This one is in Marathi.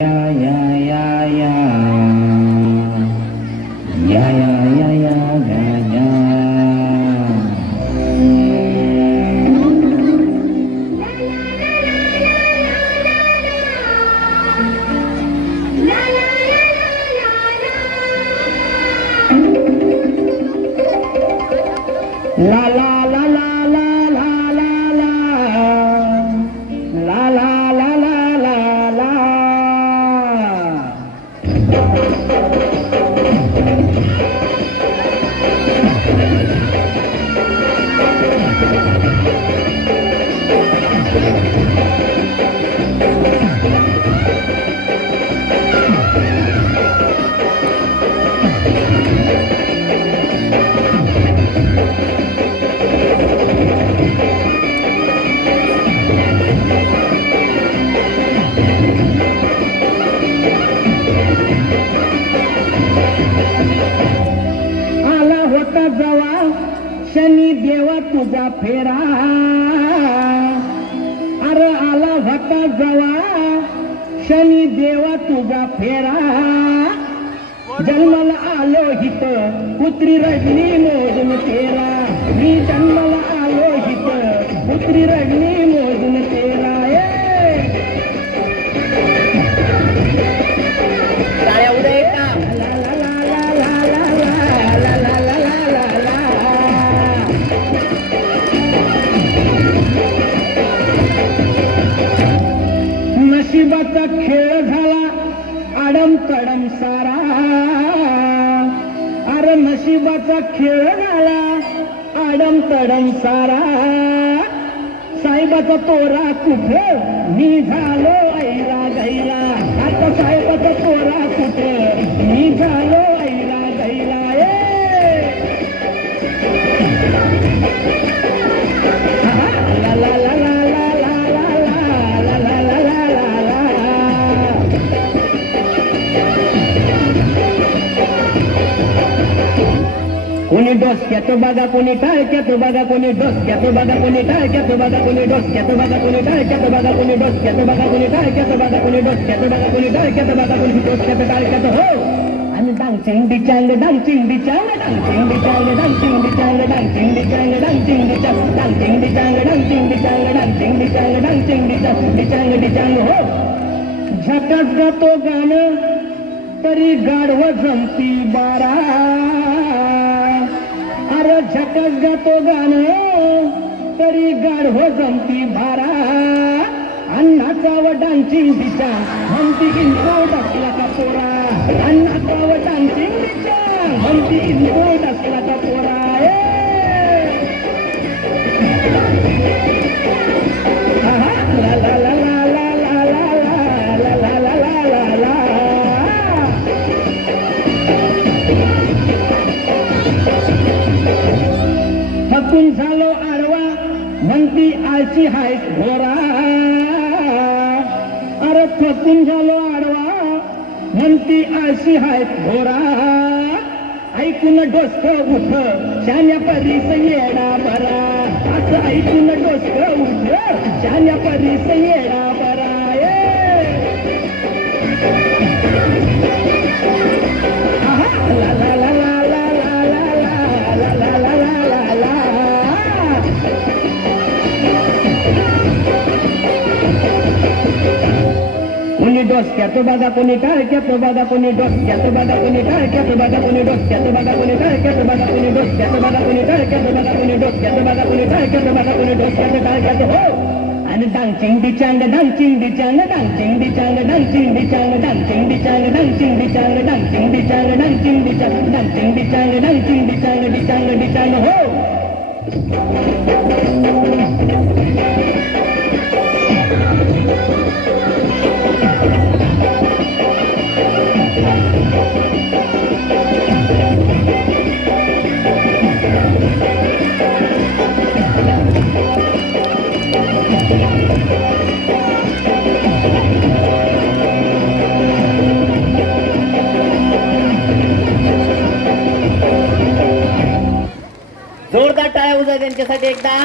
Yeah, yeah, yeah, yeah. Yeah, yeah, yeah, yeah, yeah, yeah. La la la होता जवा शनी देवा तुझा फेरा. अरे आला होता जवा शनी देवा तुझा फेरा. जन्माला आलो हित कुत्री रजनी मोजून तेरा मी जन्म नशिबाचा खेळ झाला. आडम तडम सारा. अरे नशिबाचा खेळ झाला. आडम तडम सारा. साहेबाचा तोरा कुठे? मी झालो. कोणी डोसक्याचं बघा कोणी टाळक्याचं बघा कोणी डोसक्याचं बघा कोणी टाळक्याचं बघा कोणी डोसक्याचं बघा कोणी टाळक्याचं बघा कोणी डोसक्याचं बघा कोणी टाळक्याचं बघा कोणी डोसक्याचं बघा कोणी टाळक्याचं बघा कोणी डोसक्याचं टाळक्याचं हो आणि डांग डिचांग डांग डिचांग डांग डिचांग डांग डिचांग डांग डिचांग डांग डिचांग डांग डिचांग डांग डिचांग डांग डिचांग डांग डिचांग डिचांग डिचांग हो झटक जातो गाणं तरी गाढव जमती बारा झटस जातो गाणं तरी गाढ हो जमती भारा. अन्नाचा वडांची दिशा हमती इंद्रो डसला का पोरा. अन्नाचा वडांची दिशा हमती इंद्रो डसला का पोरा ला ला. थकून झालो आडवा म्हणती आळशी हाय घोरा. अरे थकून झालो आडवा म्हणती आळशी हाय घोरा. ऐकून डोसक उठ शान्या परीस येडा बरा. असं ऐकून डोसक उठ शान्या परीस येडा dos, quieto vas a conectar, quieto vas a poner dos, quieto vas a conectar, quieto vas a poner dos, quieto vas a conectar, quieto vas a poner dos, quieto vas a conectar, quieto vas a poner dos, quieto vas a conectar, quieto vas a poner dos, quieto tal, quieto. And dancing, the chang, dancing, the chang, dancing, the chang, dancing, the chang, dancing, the chang, dancing, the chang, dancing, the chang, dancing, the chang, dancing, the chang, dancing, the chang, the chang, the chang, ho. त्यांच्यासाठी एकदा